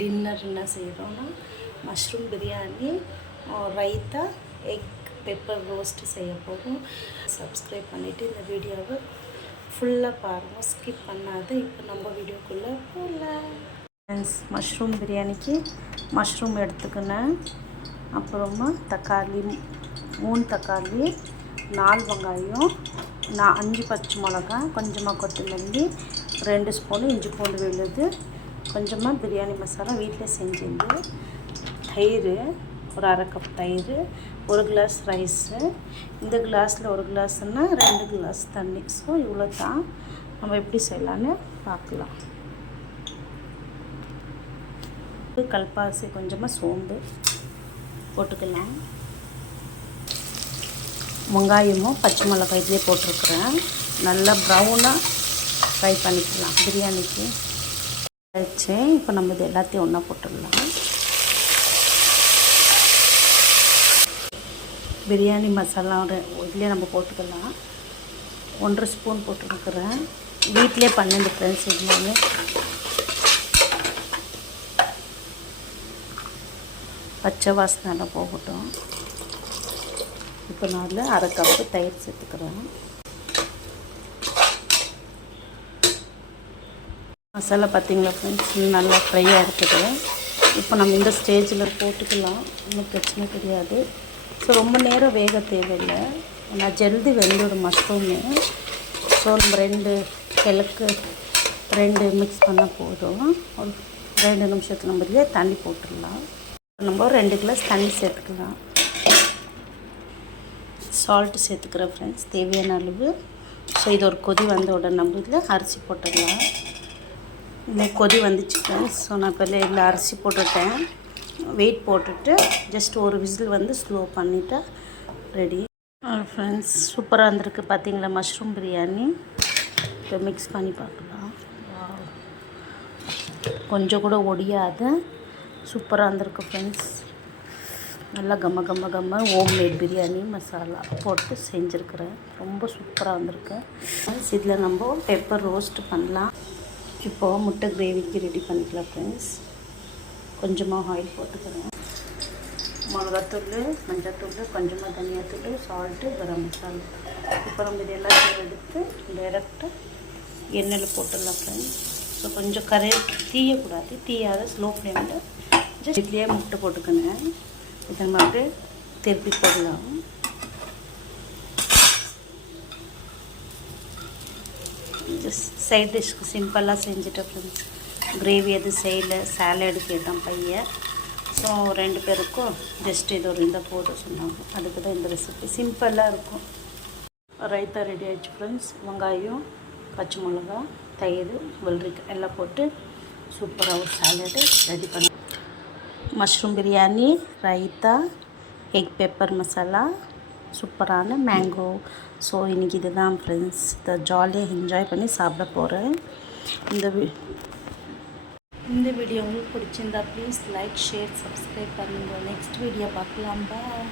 Dinner என்ன செய்கிறோன்னா mushroom biryani, raita, egg pepper roast செய்ய போகும். சப்ஸ்கிரைப் பண்ணிவிட்டு இந்த வீடியோவை ஃபுல்லாக பாருங்கள், ஸ்கிப் பண்ணாது. இப்போ நம்ம வீடியோக்குள்ளே போகலாம். மஷ்ரூம் பிரியாணிக்கு மஷ்ரூம் எடுத்துக்கினேன். அப்புறமா தக்காளி 3 தக்காளி, 4 வெங்காயம், 5 பச்சை மிளகா, கொஞ்சமாக கொத்தமல்லி, 2 ஸ்பூனு இஞ்சி பூண்டு விழுது, கொஞ்சமாக பிரியாணி மசாலா வீட்டில் செஞ்சுருந்து, தயிர் ஒரு 1/2 கப் தயிர், 1 கிளாஸ் ரைஸு. இந்த கிளாஸில் 1 கிளாஸ்னால் 2 கிளாஸ் தண்ணி. ஸோ இவ்வளோ தான். நம்ம எப்படி செய்யலான்னு பார்க்கலாம். கல்பாசி, கொஞ்சமாக சோம்பு போட்டுக்கலாம். வெங்காயமும் பச்சை மிளகாய் இதுலேயே போட்டிருக்குறேன். நல்லா ப்ரௌனாக ஃப்ரை பண்ணிக்கலாம் பிரியாணிக்கு வச்சு. இப்போ நம்ம இது எல்லாத்தையும் ஒன்றா போட்டுடலாம். பிரியாணி மசாலா இதுலேயே நம்ம போட்டுக்கலாம். 1.5 ஸ்பூன் போட்டுருக்குறேன். வீட்டிலே பண்ணது ஃப்ரெண்ட்ஸ். இதுலேயே பச்சை வாசனை போகட்டும். இப்போ நான் 1/2 கப்பு தயிர் சேர்த்துக்கிறேன். மசாலா பார்த்திங்களா ஃப்ரெண்ட்ஸ், நல்லா ஃப்ரையாக இருக்குது. இப்போ நம்ம இந்த ஸ்டேஜில் போட்டுக்கலாம், ஒன்றும் பிரச்சனை கிடையாது. ஸோ ரொம்ப நேரம் வேக தேவையில்லை, நான் ஜல்தி வெந்துடும் மஷ்ரூமு. ஸோ நம்ம 2 கிழக்கு 2 மிக்ஸ் பண்ணால் போதும். ஒரு 2 நிமிஷத்துக்கு நம்ம இதுலேயே தண்ணி போட்டுடலாம். நம்ம 2 கிளாஸ் தண்ணி சேர்த்துக்கலாம். சால்ட்டு சேர்த்துக்கிறேன் ஃப்ரெண்ட்ஸ், தேவையான அளவு. ஸோ இது ஒரு கொதி வந்த உடனே நம்ம இதில் அரிசி போட்டுடலாம். இல்லை கொதி வந்துச்சு ஃப்ரெண்ட்ஸ். ஸோ நான் இப்போ இதில் அரிசி போட்டுட்டேன். வெயிட் போட்டுட்டு ஜஸ்ட் ஒரு விசில் ஸ்லோ பண்ணிவிட்டு ரெடி. ஃப்ரெண்ட்ஸ் சூப்பராக இருந்திருக்கு பார்த்தீங்களா மஷ்ரூம் பிரியாணி. இப்போ மிக்ஸ் பண்ணி பார்க்கலாம். கொஞ்சம் கூட ஒடியாத சூப்பராக இருந்திருக்கு ஃப்ரெண்ட்ஸ். நல்லா கம்ம ஹோம்மேட் பிரியாணி மசாலா போட்டு செஞ்சுருக்கிறேன். ரொம்ப சூப்பராக இருந்திருக்கு. இதில் நம்ம பெப்பர் ரோஸ்ட் பண்ணலாம். இப்போது முட்டை கிரேவிக்கு ரெடி பண்ணிக்கலாம் ஃப்ரெண்ட்ஸ். கொஞ்சமாக ஆயில் போட்டுக்கிறேன். மிளகாத்தூள், மஞ்சள்தூள், கொஞ்சமாக தனியாத்தூள், சால்ட்டு, கரம் மசாலா. இப்போ நம்ம இது எல்லாத்தையும் எடுத்து டைரெக்டாக எண்ணெயில் போட்டுடலாம் ஃப்ரெண்ட்ஸ். ஸோ கொஞ்சம் தீயக்கூடாது, தீயாத ஸ்லோ ஃப்ளேமில் ஜஸ்ட் இதுலேயே முட்டை போட்டுக்கணும். இதை நம்ம அப்படியே திருப்பி போடலாம். ஜஸ்ட் சைட் டிஷ்க்கு சிம்பிளாக செஞ்சுட்டேன் ஃப்ரெண்ட்ஸ். கிரேவி எதுவும் செய்யலை, சாலடு கேட்டான் பையன். ஸோ 2 பேருக்கும் ஜஸ்ட் இது ஒரு இந்த போட சொன்னாங்க. அதுக்கு தான் இந்த ரெசிபி சிம்பிளாக இருக்கும். ரைத்தா ரெடி ஆகிடுச்சு ஃப்ரெண்ட்ஸ். வெங்காயம், பச்சை மிளகா, தயிர், வெள்ளரிக்காய் எல்லாம் போட்டு சூப்பராக ஒரு சாலடு ரெடி பண்ணி. Mushroom biryani, raita, egg pepper masala, சூப்பரான மேங்கோ. ஸோ இன்றைக்கி இது தான் ஃப்ரெண்ட்ஸ். இதை ஜாலியாக என்ஜாய் பண்ணி சாப்பிட போகிறேன். இந்த வீடியோ உங்களுக்கு பிடிச்சிருந்தா ப்ளீஸ் லைக், ஷேர், சப்ஸ்கிரைப் பண்ணுங்கள். நெக்ஸ்ட் வீடியோ பார்க்கலாம். பாய்.